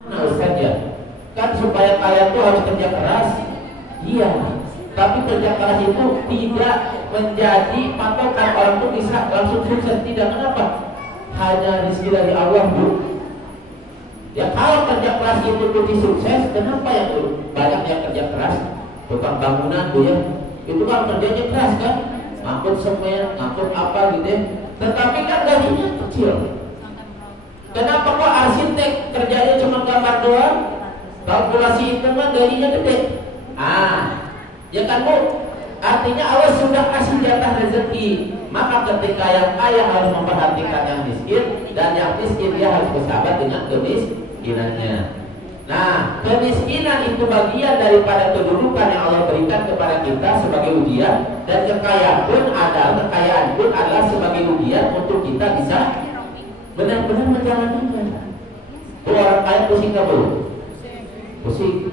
Nah Ustaz ya, kan supaya kalian tuh harus kerja keras. Iya, tapi kerja keras itu tidak menjadi patokan orang tuh bisa langsung sukses. Tidak, kenapa? Hanya rezeki dari Allah, Bu. Ya kalau kerja keras itu kunci sukses, kenapa ya Bu? Banyak yang kerja keras, tukang bangunan Bu ya, itu kan kerjanya keras kan, ngangkut semen, ngangkut apa gitu ya, tetapi kan gajinya kecil. Kenapa kok arsitek kerjanya cuma gambar doang, kalkulasi hitungan gajinya gede? Ya kan Bu, artinya Allah sudah kasih jatah rezeki. Maka ketika yang kaya harus memperhatikan yang miskin, dan yang miskin dia harus bersahabat dengan kemiskinannya. Nah, kemiskinan itu bagian daripada kedudukan yang Allah berikan kepada kita sebagai ujian, dan kekayaan pun adalah sebagai ujian untuk kita bisa benar-benar menjalaninya. Tuh orang kaya pusing gak Bu? Pusing.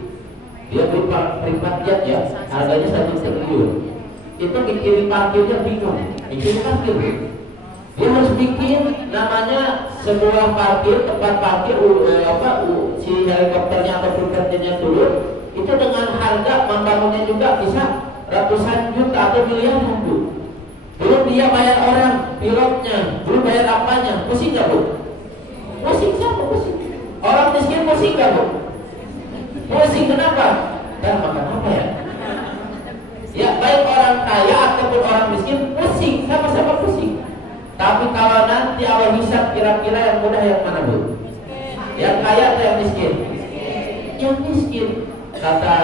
Dia beli private jet ya, harganya 1 triliun. Itu mikirin parkirnya bingung. Mikirin parkir. Dia harus bikin namanya sebuah parkir, tempat parkir si helikopternya atau private-nya turun. Itu dengan harga membangunnya juga bisa ratusan juta atau miliaran Bu. Belum dia bayar orang, pilotnya, belum bayar apanya. Pusing gak Bu? Pusing siapa? Pusing. Orang miskin pusing gak Bu? Pusing kenapa? Dan makan apa ya? Ya baik orang kaya ataupun orang miskin pusing, sama-sama pusing. Tapi kalau nanti Allah hisab kira-kira yang mudah yang mana Bu? Yang kaya atau yang miskin? Yang miskin. Kata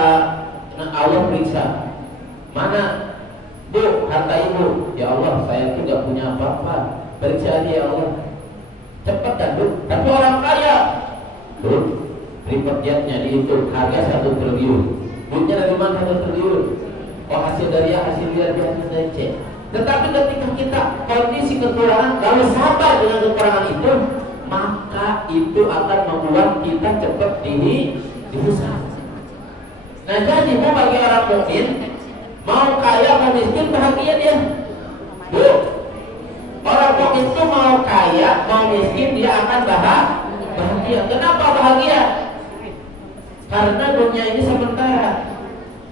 Allah periksa, mana Bu harta ibu? Ya Allah saya itu gak punya apa-apa. Periksa aja ya Allah. Cepat kan Bu? Tapi orang kaya Bu, private jetnya dihitung harga 1 triliun. Duitnya dari mana 1 triliun? Oh hasil dari hasil liar biasa saya cek. Tetapi ketika kita kondisi kekurangan, kalau sabar dengan kekurangan itu, maka itu akan membuat kita cepat dihisab. Nah jadi mau bagi orang mukmin, mau kaya mau miskin bahagia dia. Bu, orang mukmin itu mau kaya mau miskin dia akan bahagia. Kenapa bahagia? Karena dunia ini sementara.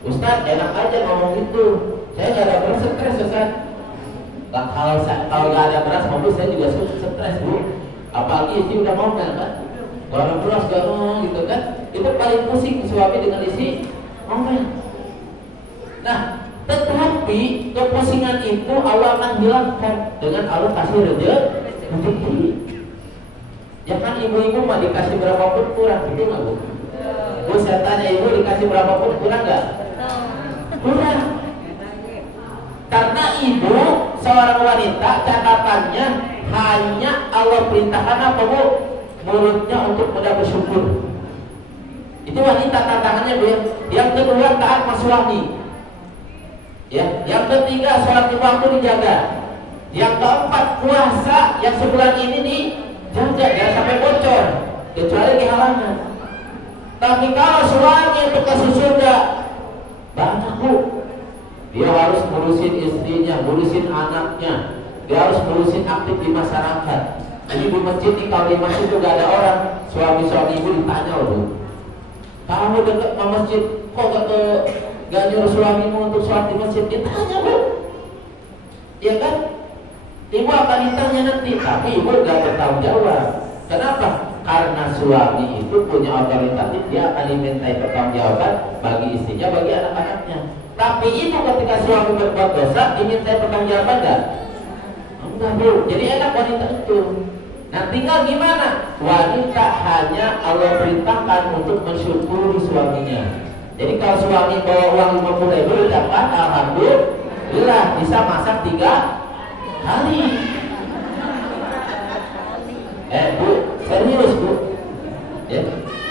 Ustaz enak aja ngomong gitu, saya nggak ada beras stres Ustaz. Kalau nggak ada beras mobil saya juga stres Bu. Apalagi istri udah ngomel kan, barang beras garong gitu kan, itu paling pusing suami dengan isi ngomel. Nah, tetapi kepusingan itu Allah akan hilangkan dengan Allah kasih rezeki. Ya kan ibu-ibu mah dikasih berapapun kurang, gitu nggak Bu? Bu saya tanya ibu dikasih berapapun kurang nggak? Kurang. Karena ibu seorang wanita catatannya hanya Allah perintahkan apa Bu? Mulutnya untuk mudah bersyukur. Itu wanita tantangannya Bu. Yang kedua taat sama suami. Ya, yang ketiga sholat di waktu dijaga. Yang keempat puasa yang sebulan ini dijaga jangan sampai bocor kecuali kehalangan. Tapi kalau suami untuk ke surga banyak Bu. Dia harus ngurusin istrinya, ngurusin anaknya, dia harus ngurusin aktif di masyarakat. Jadi di masjid nih, kalau di masjid itu gak ada orang, suami-suami ibu ditanya loh, kamu dekat ke masjid, kok gak nyuruh suamimu untuk sholat di masjid? Ditanya Bu, ya kan? Ibu akan ditanya nanti, tapi ibu gak bertanggung jawab. Kenapa? Karena suami itu punya otoritatif, dia akan dimintai pertanggungjawaban bagi istrinya, bagi anak-anaknya. Tapi itu ketika suami berbuat dosa, dimintai pertanggungjawaban enggak? Enggak Bu. Jadi enak wanita itu. Nah tinggal gimana? Wanita hanya Allah perintahkan untuk mensyukuri suaminya. Jadi kalau suami bawa uang 50.000 dapat, alhamdulillah bisa masak 3 hari. Bu, serius Bu. Ya.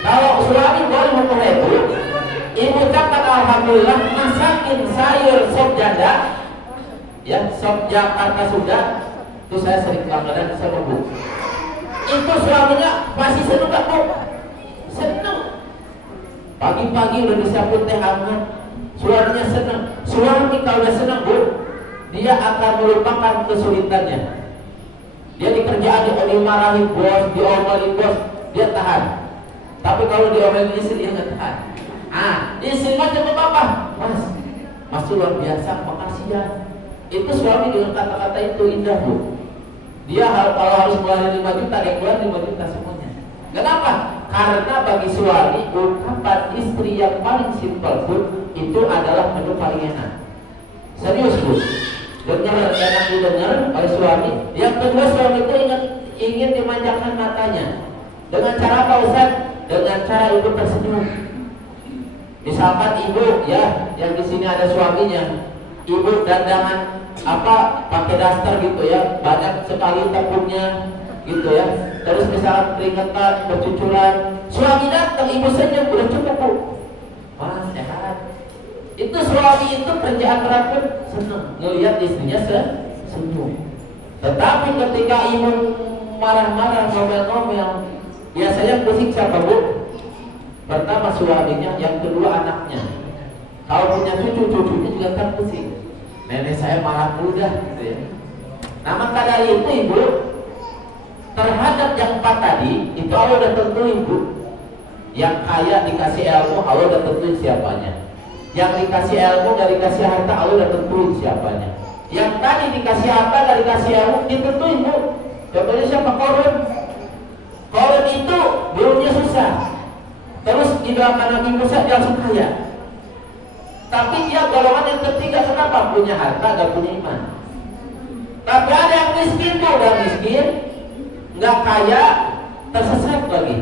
Kalau suami bawa 50.000, ibu dapat alhamdulillah masakin sayur sop janda, ya sop Jakarta sudah. Itu saya sering kadang sama Bu. Itu suaminya masih seneng gak Bu? Seneng. Pagi-pagi udah disiapin teh hangat, suaminya seneng. Suami kalau udah seneng Bu, dia akan melupakan kesulitannya. Dia di kerjaan dimarahin bos, diomelin bos, dia tahan. Tapi kalau diomelin istri dia nggak tahan. Istri mah cuma apa? Mas luar biasa, makasih ya. Itu suami dengan kata-kata itu indah bu. Dia kalau harus ngeluarin 5 juta, dia keluar 5 juta semuanya. Kenapa? Karena bagi suami ungkapan istri yang paling simpel pun itu adalah menu paling enak. Serius bu, dengar enak didengar oleh suami. Yang kedua, suami itu ingin dimanjakan matanya. Dengan cara apa Ustaz? Dengan cara ibu tersenyum. Misalkan ibu ya, yang di sini ada suaminya, ibu dandangan pakai daster gitu ya, banyak sekali tepungnya gitu ya. Terus misalkan keringetan, bercucuran, suami datang, ibu senyum, udah cukup bu. Wah sehat. Itu suami itu kerjaan berat pun senang ngelihat istrinya senyum. Tetapi ketika ibu marah-marah, ngomel-ngomel, biasanya pusing siapa bu? Pertama suaminya, yang kedua anaknya. Kalau punya cucu-cucunya juga kan pusing. Nenek saya marah mudah gitu ya. Nah maka dari itu ibu, terhadap yang 4 tadi itu Allah udah tentuin bu. Yang kaya dikasih ilmu, Allah udah tentuin siapanya. Yang dikasih ilmu gak dikasih harta, Allah udah tentuin siapanya. Yang tadi dikasih harta gak dikasih ilmu, ditentuin bu. Contohnya siapa? Korun. Korun itu dulunya susah, terus di doakan Nabi Musa dia langsung kaya. Tapi dia golongan yang ketiga, kenapa? Punya harta, gak punya iman. Tapi ada yang miskin tuh, udah miskin, gak kaya, tersesat lagi.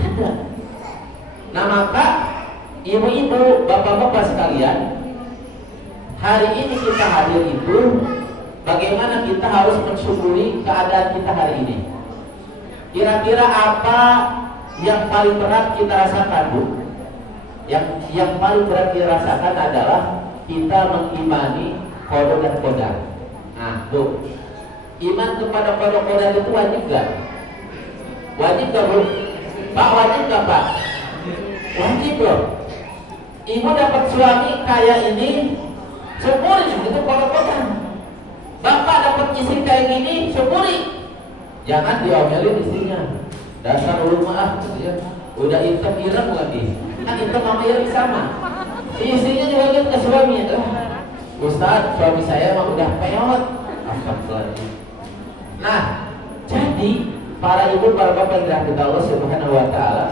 Ada. Nah maka ibu-ibu, bapak-bapak sekalian, hari ini kita hadir itu, bagaimana kita harus mensyukuri keadaan kita hari ini. Kira-kira apa yang paling berat kita rasakan bu? Yang paling berat kita rasakan adalah kita mengimani qada dan qadar. Nah bu, iman kepada qada qadar itu wajib gak? Wajib gak bu? Pak wajib gak pak? Wajib loh. Ibu dapat suami kaya ini, syukuri, itu qada qadar. Bapak dapat istri kayak gini, syukuri. Jangan diomelin istrinya. Dasar rumah gitu ya. Udah hitam ireng lagi. Kan hitam sama ireng sama. Istrinya juga gitu ke suaminya. Ustaz, suami saya mah udah peot. Astagfirullahaladzim. Nah, jadi para ibu, para bapak yang dirahmati Allah Subhanahu wa taala,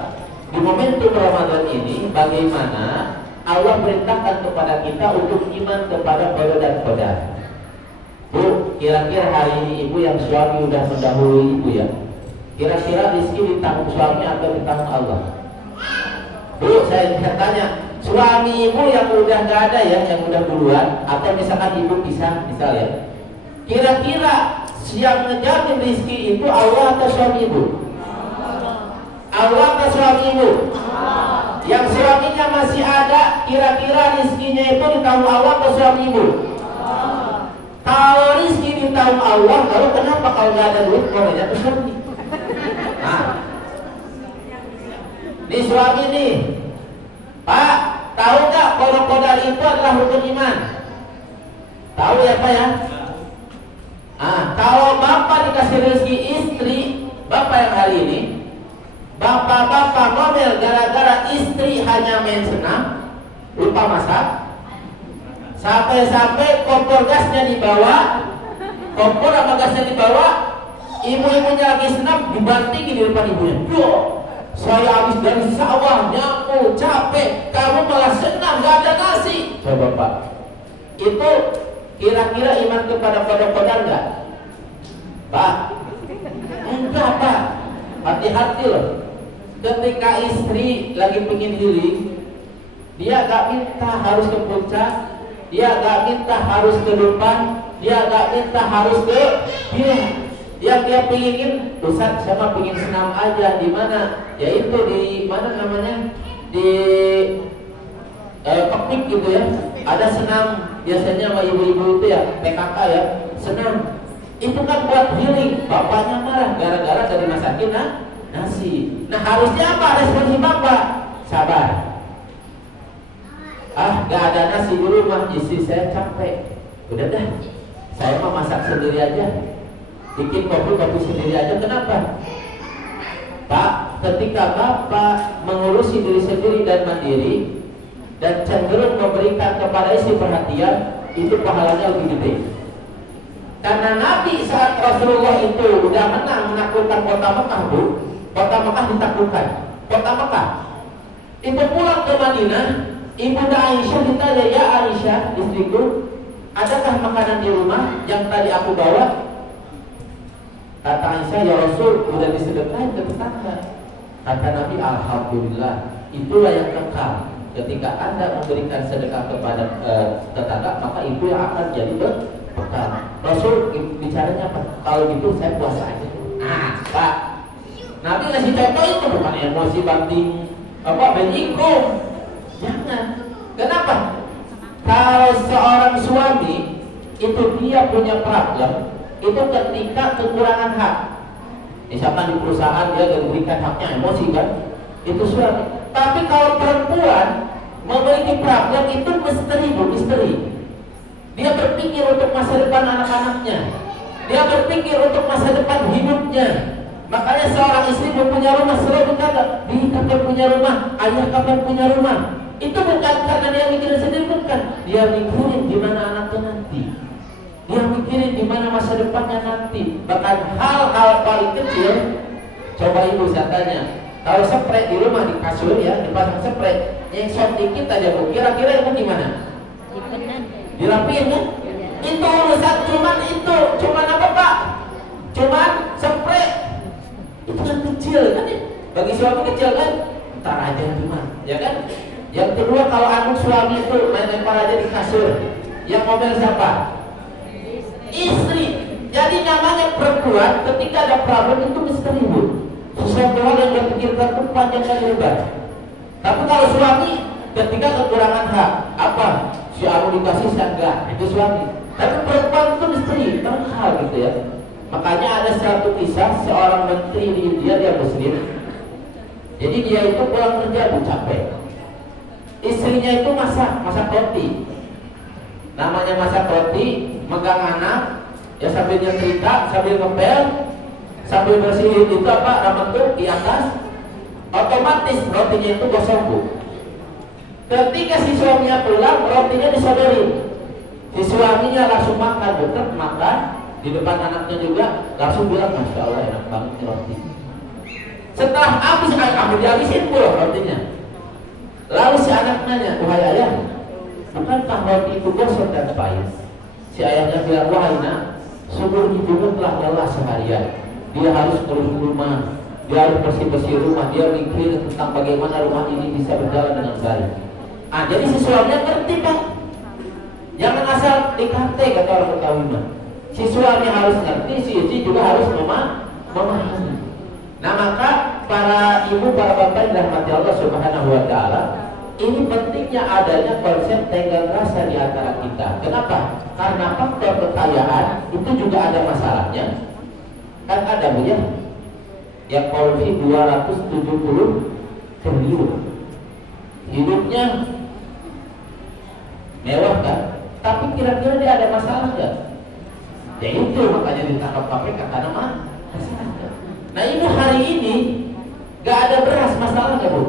di momentum Ramadan ini bagaimana Allah perintahkan kepada kita untuk iman kepada qada dan qadar. Bu, kira-kira hari ini ibu yang suami udah mendahului ibu ya, kira-kira rezeki ditanggung suami atau ditanggung Allah? Bu, saya tanya, suami ibu yang udah gak ada ya, yang udah duluan, atau misalkan ibu pisah, misal ya, kira-kira yang ngejamin rezeki itu Allah atau suami ibu? Allah atau suami ibu? Yang suaminya masih ada, kira-kira rezekinya itu ditanggung Allah atau suami ibu? Kalau rezeki ditanggung Allah, lalu kenapa kalau nggak ada duit ngomongnya ke suami? Nah, ini suami nih, Pak, tahu nggak qada qadar itu adalah rukun iman? Tahu ya Pak ya? Kalau bapak dikasih rezeki istri, bapak yang hari ini, bapak-bapak ngomel gara-gara istri hanya main senam, lupa masak. Sampai-sampai kompor gasnya dibawa, kompor sama gasnya dibawa, ibu-ibunya lagi senam, dibanting di depan ibunya. Yo, saya habis dari sawah, nyapu, capek, kamu malah senam, gak ada nasi. Coba Pak, itu kira-kira iman kepada qada qadar enggak? Pak, enggak Pak, hati-hati loh. Ketika istri lagi pengen healing, dia gak minta harus ke puncak, dia gak minta harus ke depan, dia gak minta harus ke dia. Yang dia pingin, Ustaz sama pingin senam aja. Di mana? Yaitu di mana namanya? Di Kepik gitu ya. Ada senam biasanya sama ibu-ibu itu ya, PKK ya, senam. Itu kan buat healing. Bapaknya marah gara-gara dari masakin nasi. Nah harusnya apa responsif bapak? Sabar. Gak ada nasi di rumah, istri saya capek. Udah dah, saya mau masak sendiri aja, bikin kopi sendiri aja. Kenapa? Pak, ketika bapak mengurus mengurusi diri sendiri dan mandiri dan cenderung memberikan kepada istri perhatian, itu pahalanya lebih gede. Karena Nabi saat Rasulullah itu udah menang menaklukkan kota Mekah, Bu, kota Mekah ditaklukkan, kota Mekah. Itu pulang ke Madinah, Ibunda Aisyah ditanya, ya Aisyah, istriku, adakah makanan di rumah yang tadi aku bawa? Kata Aisyah, ya Rasul, udah disedekahin ke tetangga. Kata Nabi, alhamdulillah, itulah yang kekal. Ketika Anda memberikan sedekah kepada tetangga, maka itu yang akan jadi bekal. Rasul bicaranya apa? Kalau gitu saya puasa aja. Pak, Nabi ngasih contoh itu bukan emosi banting benikung. Jangan. Kenapa? Kalau seorang suami itu dia punya problem, itu ketika kekurangan hak. Misalkan di perusahaan dia diberikan haknya, emosi kan? Itu suami. Tapi kalau perempuan memiliki problem itu misteri. Dia berpikir untuk masa depan anak-anaknya. Dia berpikir untuk masa depan hidupnya. Makanya seorang istri mempunyai rumah selalu berkata, "Di kapan punya rumah? Ayah kapan punya rumah?" Itu bukan karena dia mikirin sendiri, bukan. Dia mikirin gimana anaknya nanti. Dia mikirin gimana masa depannya nanti. Bahkan hal-hal paling kecil. Coba ibu saya tanya, kalau spray di rumah di kasur ya, dipasang spray, yang shot dikit aja Bu, kira-kira ibu gimana? Dirapiin kan? Itu urusan cuman apa Pak? Cuman spray. Itu kan kecil kan ya? Bagi suami kecil kan? Ntar aja cuma, ya kan? Yang kedua, kalau anak suami itu main lempar aja di kasur, yang ngomel siapa? Istri. Jadi namanya perempuan ketika ada problem itu misteri Bu. Sesuatu hal yang dia pikirkan itu panjang dan lebar. Tapi kalau suami ketika kekurangan hak, apa? Si Abu dikasih saya enggak, itu suami. Tapi perempuan itu misteri, hal gitu ya. Makanya ada satu kisah seorang menteri di India, dia muslim. Jadi dia itu pulang kerja Bu, capek. Istrinya itu masak roti. Namanya masak roti, megang anak, ya sambil nyetrika, sambil ngepel, sambil bersihin itu rambut di atas, otomatis rotinya itu gosong Bu. Ketika si suaminya pulang, rotinya disodorin. Si suaminya langsung makan, betul makan di depan anaknya juga, langsung bilang, Masya Allah enak banget nih roti. Setelah habis, ambil dihabisin Bu rotinya. Lalu si anak nanya, wahai ayah, bukankah roti itu gosong dan pahit? Si ayahnya bilang, wahai nak, sumber hidupnya telah lelah seharian. Dia harus keluar rumah, dia harus bersih-bersih rumah, dia mikir tentang bagaimana rumah ini bisa berjalan dengan baik. Jadi si suaminya ngerti Pak. Jangan asal dikate kata orang Betawi mah. Si suami harus ngerti, si istri juga harus memahami. Nah maka para ibu, para bapak yang dirahmati Allah Subhanahu wa Ta'ala, ini pentingnya adanya konsep tenggang rasa di antara kita. Kenapa? Karena faktor kekayaan itu juga ada masalahnya. Kan ada Bu ya, yang korupsi 270 triliun. Hidupnya mewah kan? Tapi kira-kira dia ada masalah nggak? Ya itu makanya ditangkap KPK karena masalah. Nah ibu hari ini nggak ada beras, masalah nggak Bu?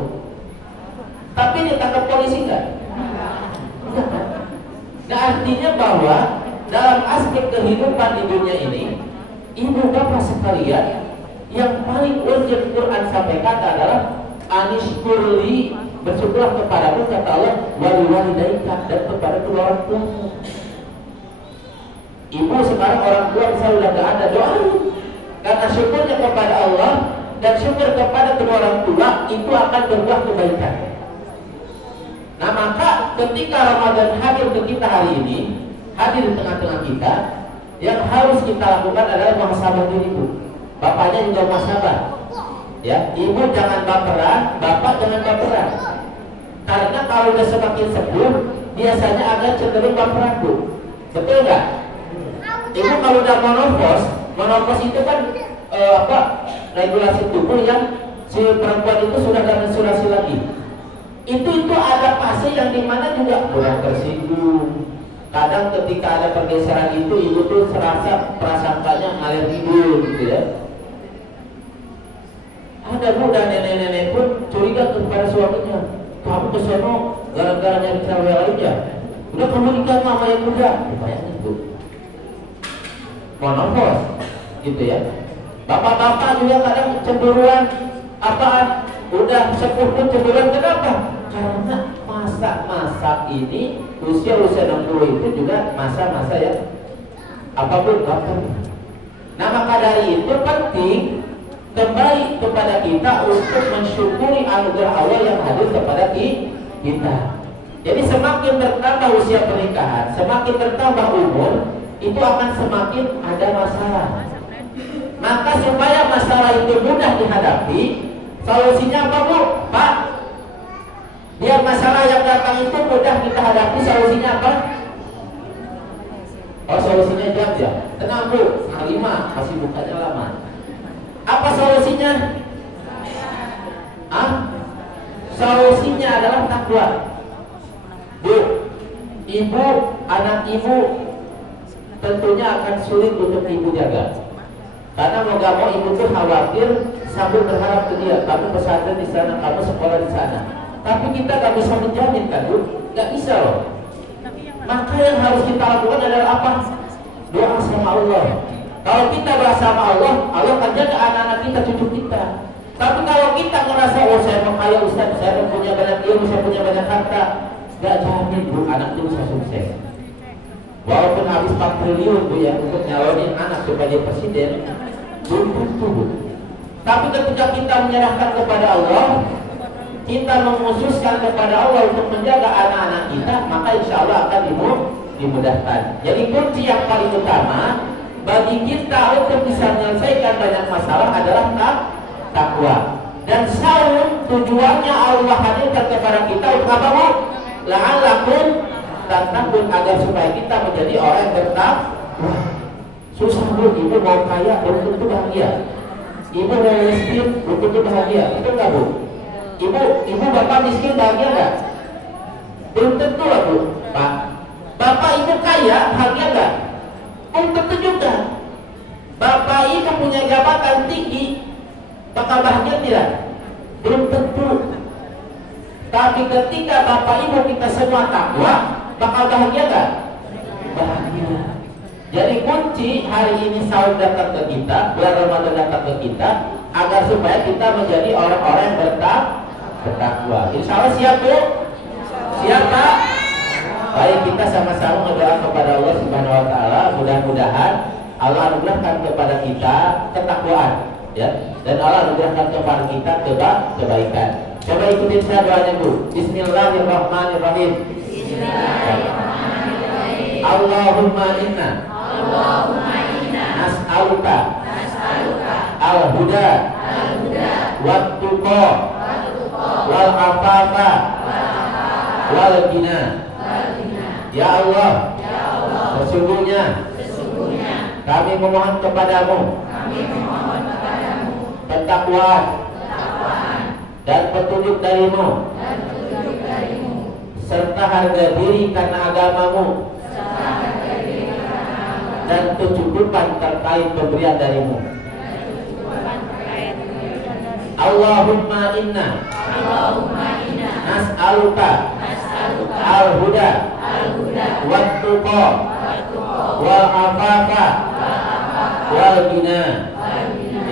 Tapi ditangkap polisi nggak? Enggak kan? Nah artinya bahwa dalam aspek kehidupan di dunia ini, ibu bapak sekalian, yang paling urgent Quran sampaikan adalah anishkurli, bersyukurlah kepadamu kata Allah, wali walidaika, dan kepada kedua orang tua. Ibu sekarang orang tua misalnya udah gak ada, doain. Karena syukurnya kepada Allah dan syukur kepada kedua orang tua itu akan berbuah kebaikan. Nah maka ketika Ramadan hadir ke kita hari ini, hadir di tengah-tengah kita, yang harus kita lakukan adalah muhasabah diri Bu. Bapaknya juga muhasabah. Ya, ibu jangan baperan, bapak jangan baperan. Karena kalau udah semakin sepuh, biasanya agak cenderung baperan Bu. Betul nggak? Ibu kalau udah menopause itu kan regulasi tubuh yang si perempuan itu sudah ada menstruasi lagi. Itu ada fase yang dimana juga kurang tersinggung. Kadang ketika ada pergeseran itu, ibu tuh serasa prasangkanya ngalir tidur gitu ya. Ada Bu dan nenek-nenek pun curiga curiga kepada suaminya, kamu kesono gara-gara nyari cewek lainnya. Udah kamu nikah sama yang muda, bayangin tuh. Monopos, gitu ya. Bapak-bapak juga kadang cemburuan, apaan? Udah sepuh pun cemburuan, kenapa? Karena masa-masa ini usia-usia 60 itu juga masa-masa ya apapun kapan. Nah maka dari itu penting kembali kepada kita untuk mensyukuri anugerah Allah yang hadir kepada kita. Jadi semakin bertambah usia pernikahan, semakin bertambah umur, itu akan semakin ada masalah. Maka supaya masalah itu mudah dihadapi, solusinya apa Bu? Pak, biar masalah yang datang itu mudah kita hadapi, solusinya apa? Oh solusinya jam ya. Tenang Bu, Halimah masih bukanya lama. Apa solusinya? Solusinya adalah takwa. Bu, ibu, anak ibu tentunya akan sulit untuk ibu jaga. Karena mau gak mau ibu tuh khawatir sambil berharap ke dia, kamu pesantren di sana, kamu sekolah di sana. Tapi kita gak bisa menjamin kan Bu, gak bisa loh. Maka yang harus kita lakukan adalah apa? Doa sama Allah. Kalau kita doa sama Allah, Allah akan jaga anak-anak kita, cucu kita. Tapi kalau kita ngerasa, oh saya mau kaya Ustaz, saya mau punya banyak ilmu, saya punya banyak harta, gak jamin Bu, anak itu bisa sukses. Walaupun habis 4 triliun Bu ya untuk nyalonin anak sebagai presiden, belum tentu Bu. Tapi ketika kita menyerahkan kepada Allah, kita mengkhususkan kepada Allah untuk menjaga anak-anak kita, maka insya Allah akan dimudahkan. Jadi kunci yang paling utama bagi kita untuk bisa menyelesaikan banyak masalah adalah takwa. Dan saum tujuannya Allah hadirkan kepada kita untuk apa Bu? La'allakum tattaqun, agar supaya kita menjadi orang yang bertakwa. Susah Bu, ibu mau kaya belum tentu bahagia. Ibu mau miskin belum tentu bahagia. Itu enggak Bu? Ibu bapak miskin bahagia nggak? Belum tentu lah Bu. Pak, bapak ibu kaya bahagia nggak? Belum tentu juga. Bapak ibu punya jabatan tinggi, bakal bahagia tidak? Belum tentu. Tapi ketika bapak ibu kita semua takwa, bakal bahagia nggak? Bahagia. Jadi kunci hari ini saum datang ke kita, bulan Ramadan datang ke kita, agar supaya kita menjadi orang-orang yang bertakwa. Insya Allah siap Bu? Siap Pak? Baik, kita sama-sama berdoa kepada Allah Subhanahu Wa Taala. Mudah-mudahan Allah anugerahkan kepada kita ketakwaan, ya, dan Allah anugerahkan kepada kita kebaikan. Coba ikutin saya doanya Bu. Bismillahirrahmanirrahim. Bismillahirrahmanirrahim. Allahumma inna nas'aluka al-huda wat-tuqa wal afafa wal ghina. Ya Allah, sesungguhnya kami memohon kepadamu ketakwaan dan petunjuk darimu serta harga diri karena agamamu dan kecukupan terkait pemberian darimu. Allahumma inna nas'aluka al-huda wat-tuqa wal afafa wal ghina.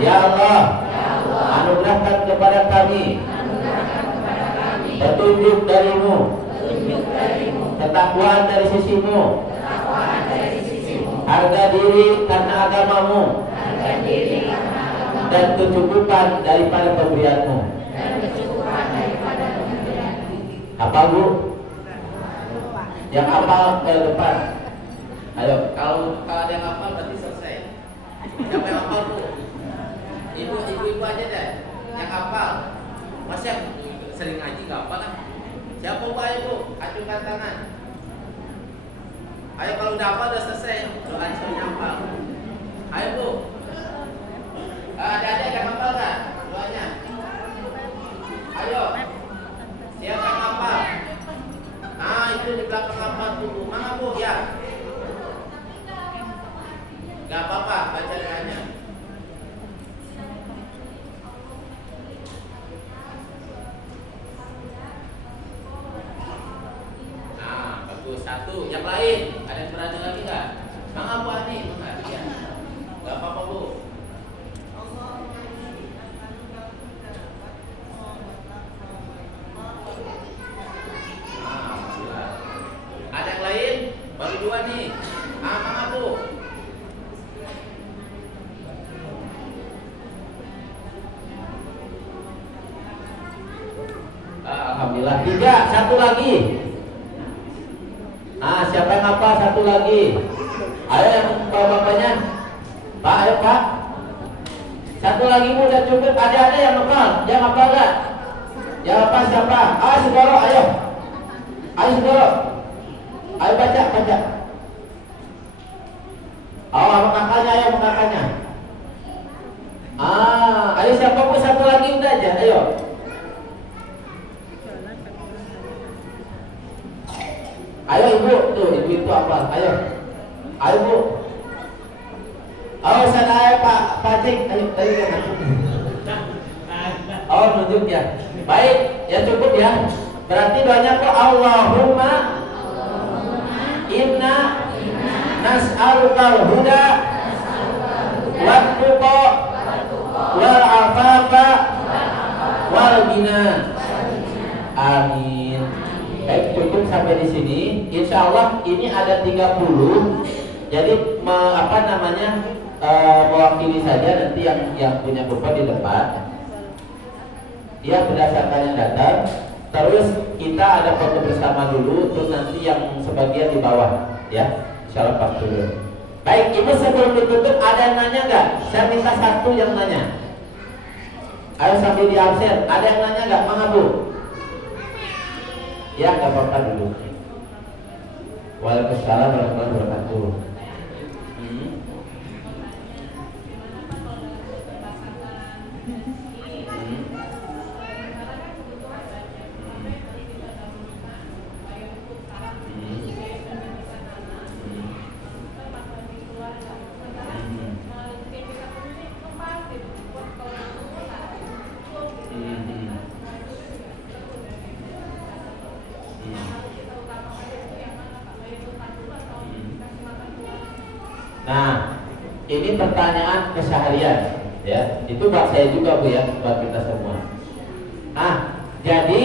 Ya Allah, anugerahkan kepada kami petunjuk darimu, ketakwaan dari sisimu, harga diri karena agamamu, dan kecukupan daripada pemberianmu. Hafal Bu? Yang hafal ke depan. Ayo, kalau ada yang hafal berarti selesai. Siapa yang hafal Bu? Ibu aja deh yang hafal. Mas yang sering ngaji gak hafal lah. Siapa Bu? Ayo Bu, acungkan tangan. Ayo kalau udah hafal udah selesai, doa suruh hafal. Ayo Bu. Ada yang hafal kan doanya? Ayo. Siapa yang hafal? Nah itu di belakang hafal dulu. Mana Bu ya? Gak apa-apa, baca doanya. Satu. Yang lain, ada yang berani lagi nggak? Bang Abu Ani, ya. Nggak apa-apa Bu. Ada yang lain? Baru dua nih. Bang Abu. Alhamdulillah. Tiga, satu lagi. Siapa yang apa? Satu lagi. Ayo yang bapaknya. Pak, ayo Pak. Satu lagi Bu, udah cukup. Ada yang hafal? Yang hafal enggak? Yang hafal siapa? Saudara, ayo. Ayo saudara. Ayo baca. Sama kakaknya, ayo sama kakaknya. Ayo siapa pun satu lagi udah aja, ayo. Ayo ibu, tuh ibu itu apa? Ayo Bu. Sana ayo Pak Cik, ayo kan. Nunjuk ya. Baik, ya cukup ya. Berarti doanya kok Allahumma inna nas'alukal huda wat tuqa wal afafa wal ghina. Amin. Baik, cukup sampai di sini. Insya Allah ini ada 30. Jadi mewakili saja nanti yang punya buku di depan. Dia berdasarkan yang datang. Terus kita ada foto bersama dulu. Terus nanti yang sebagian di bawah, ya. Insya Allah Pak dulu. Baik, ini sebelum ditutup ada yang nanya nggak? Saya minta satu yang nanya. Ayo sambil di absen. Ada yang nanya nggak, Mang Abu? Ya, nggak apa-apa dulu. Waalaikumsalam warahmatullahi wabarakatuh. Nah, ini pertanyaan keseharian, ya. Itu buat saya juga Bu ya, buat kita semua. Jadi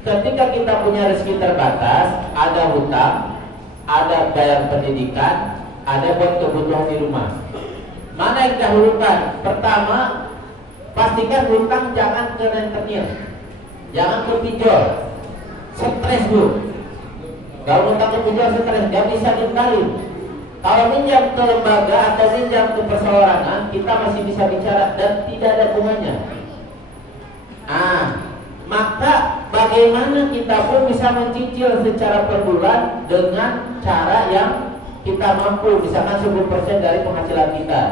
ketika kita punya rezeki terbatas, ada hutang, ada bayar pendidikan, ada buat kebutuhan di rumah. Mana yang didahulukan? Pertama, pastikan hutang jangan ke rentenir, jangan ke pinjol, stres Bu. Kalau hutang ke pinjol stres, nggak bisa dikali. Kalau minjam ke lembaga atau minjam ke perseorangan, kita masih bisa bicara dan tidak ada bunganya. Maka bagaimana kita pun bisa mencicil secara per bulan dengan cara yang kita mampu, misalkan 10% dari penghasilan kita.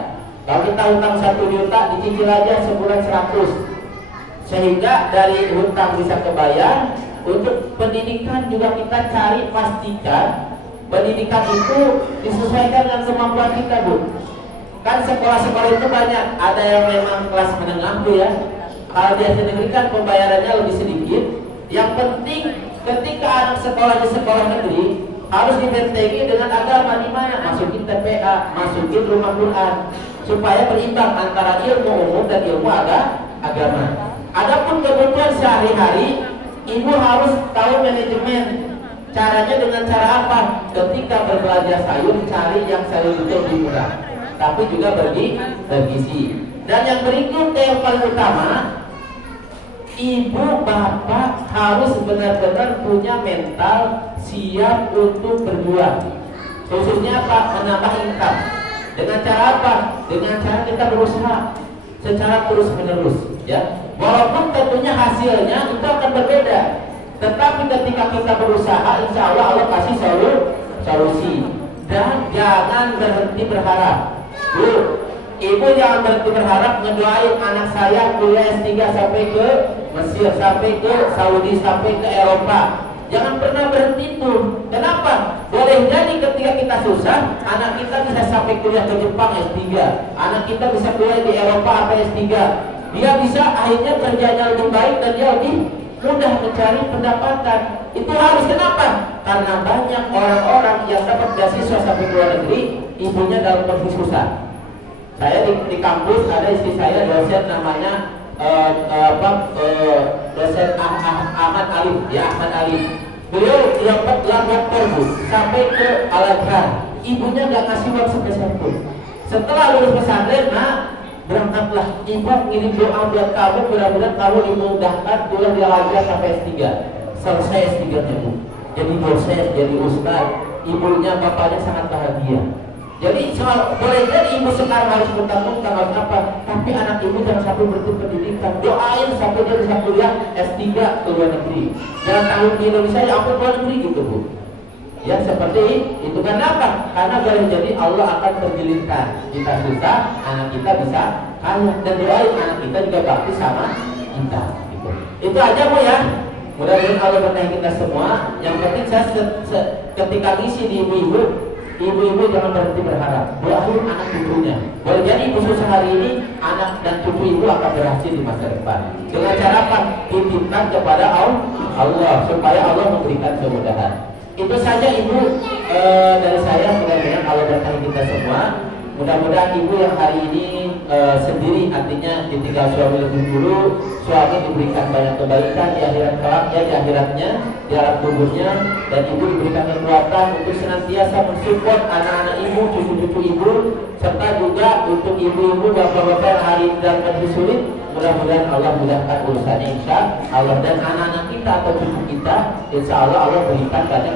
Kalau kita hutang 1 juta, dicicil aja sebulan 100. Sehingga dari hutang bisa kebayar. Untuk pendidikan juga kita cari, pastikan pendidikan itu disesuaikan dengan kemampuan kita Bu. Kan sekolah-sekolah itu banyak. Ada yang memang kelas menengah Bu ya. Kalau dia negeri kan pembayarannya lebih sedikit. Yang penting ketika anak sekolah di sekolah negeri harus dibentengi dengan agama di mana? Masukin TPA, masukin rumah Quran, supaya berimbang antara ilmu umum dan ilmu agama. Adapun kebutuhan sehari-hari, ibu harus tahu manajemen. Caranya dengan cara apa? Ketika berbelanja sayur, cari yang sayur itu lebih murah, tapi juga bergizi. Dan yang berikutnya yang paling utama, ibu bapak harus benar-benar punya mental siap untuk berjuang. Khususnya apa? Menambah income. Dengan cara apa? Dengan cara kita berusaha secara terus-menerus, ya. Walaupun tentunya hasilnya itu akan berbeda. Tetapi ketika kita berusaha, insya Allah Allah kasih solusi. Dan jangan berhenti berharap. Bu, ibu jangan berhenti berharap ngedoain anak saya kuliah S3 sampai ke Mesir, sampai ke Saudi, sampai ke Eropa. Jangan pernah berhenti itu. Kenapa? Boleh jadi ketika kita susah, anak kita bisa sampai kuliah ke Jepang S3, anak kita bisa kuliah di Eropa apa S3. Dia bisa akhirnya kerjanya lebih baik dan dia lebih mudah mencari pendapatan. Itu harus kenapa? Karena banyak orang-orang yang dapat beasiswa sampai ke luar negeri, ibunya dalam kondisi susah. Saya di kampus ada istri saya dosen namanya dosen Ahmad Ali, ya Ahmad Ali. Beliau dapat doktor Bu, sampai ke Al-Azhar. Ibunya nggak ngasih uang sepeser pun. Setelah lulus pesantren, berangkatlah. Ibu ngirim doa buat kamu, mudah-mudahan kamu dimudahkan kuliah di Al-Azhar sampai S3. Selesai S3-nya Bu. Jadi dosen, jadi ustaz. Ibunya, bapaknya sangat bahagia. Jadi boleh jadi ibu sekarang harus muntah-muntah harus apa, tapi anak ibu jangan sampai berhenti pendidikan. Doain sampai dia bisa kuliah S3 ke luar negeri. Jangan tahun di Indonesia ya aku keluar negeri gitu Bu. Ya seperti itu. Kenapa? Karena boleh jadi Allah akan terjelitkan. Kita susah, anak kita bisa kaya. Dan doain anak kita juga bakti sama kita gitu. Itu aja Bu ya. Mudah-mudahan Allah berkahi kita semua. Yang penting saya ketika ngisi di ibu-ibu jangan berhenti berharap. Doain anak cucunya. Boleh jadi ibu susah hari ini, anak dan cucu ibu akan berhasil di masa depan. Dengan cara apa? Titipkan kepada Allah supaya Allah memberikan kemudahan. Itu saja Ibu dari saya. Mudah-mudahan Allah berkahi kita semua. Mudah-mudahan ibu yang hari ini sendiri, artinya ditinggal suami lebih dulu, suami diberikan banyak kebaikan di akhirat kelak, ya di akhiratnya, di alam kuburnya, dan ibu diberikan kekuatan untuk senantiasa mensupport anak-anak ibu, cucu-cucu ibu, serta juga untuk ibu-ibu bapak-bapak yang hari ini dalam kondisi sulit. Mudah-mudahan Allah mudahkan urusannya insya Allah, dan anak-anak kita atau cucu kita insya Allah Allah berikan banyak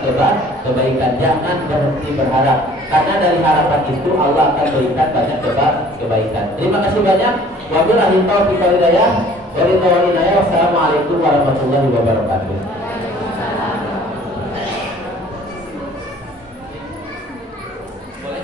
kebaikan. Jangan berhenti berharap, karena dari harapan itu Allah akan berikan banyak kebaikan. Terima kasih banyak. Wabillahi taufiq wal hidayah. Wassalamualaikum warahmatullahi wabarakatuh. Boleh?